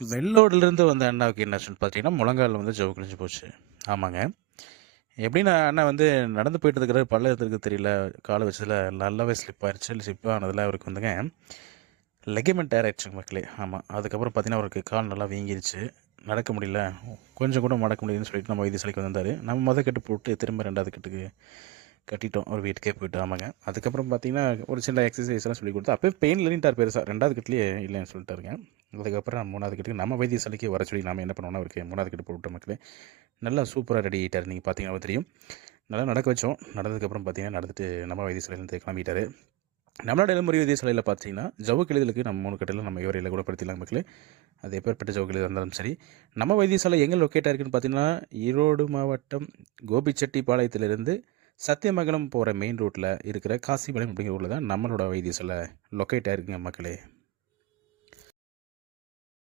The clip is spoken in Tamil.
வெள்ளோடிலிருந்து வந்த அண்ணாவுக்கு என்ன ஆச்சுன்னு பார்த்தீங்கன்னா முழங்காலில் வந்து ஜவு கிழிஞ்சு போச்சு. ஆமாங்க. எப்படின்னா அண்ணா வந்து நடந்து போயிட்டு இருக்கிற பல்ல எடுத்துருக்கு தெரியல காலை வச்சதில் நல்லாவே ஸ்லிப் ஆயிடுச்சு ஸ்லிப் ஆனதில் அவருக்கு வந்துங்க லெகிமெண்ட் டயர் ஆயிடுச்சுங்க மக்களே. ஆமாம் அதுக்கப்புறம் பார்த்தீங்கன்னா அவருக்கு கால் நல்லா வீங்கிருச்சு. நடக்க முடியல. கொஞ்சம் கூட மடக்க முடியலன்னு சொல்லிட்டு நம்ம வைத்தியசாலைக்கு வந்தார் நம்ம மொதல் கட்டு போட்டு திரும்ப ரெண்டாவது கட்டுக்கு கட்டிட்டோம். ஒரு வீட்டுக்கே போயிட்டு ஆமாங்க. அதுக்கப்புறம் பார்த்தீங்கன்னா ஒரு சின்ன எக்ஸசைஸ்லாம் சொல்லி கொடுத்து அப்போயே பெயின் இல்லைன்ட்டார் பெருசாக ரெண்டாவது கட்டிலேயே இல்லைன்னு சொல்லிட்டாருங்க. அதுக்கப்புறம் மூணாவது கட்டுக்கு நம்ம வைத்தியசாலைக்கு வர சொல்லி நாம என்ன பண்ணோம்னா அவருக்கு மூணாவது கட்டு போட்டு மக்களே நல்லா சூப்பராக ரெடி ஆகிட்டார் நீங்கள் பார்த்தீங்கன்னா தெரியும். நல்லா நடக்க வச்சோம். நடந்ததுக்கப்புறம் பார்த்தீங்கன்னா நடந்துட்டு நம்ம வைத்தியசாலையிலேருந்து கிளம்பிட்டார். நம்மளோட இளமுறை வைத்தியசாலையில் பார்த்தீங்கன்னா ஜவு நம்ம மூணு கட்டில் நம்ம இவரையில் குணப்படுத்திடலாம் மக்களே. அது எப்பேற்பட்ட ஜவு இருந்தாலும் சரி. நம்ம வைத்தியசாலை எங்கே லொக்கேட்டாக இருக்குன்னு பார்த்தீங்கன்னா ஈரோடு மாவட்டம் கோபிச்செட்டிப்பாளையத்திலிருந்து சத்தியமங்கலம் போகிற மெயின் ரோட்டில் இருக்கிற காசிபாளையம் அப்படிங்கிற ஊரில் தான் நம்மளோட வைத்தியசாலை லொக்கேட்டாக இருக்குங்க மக்களே.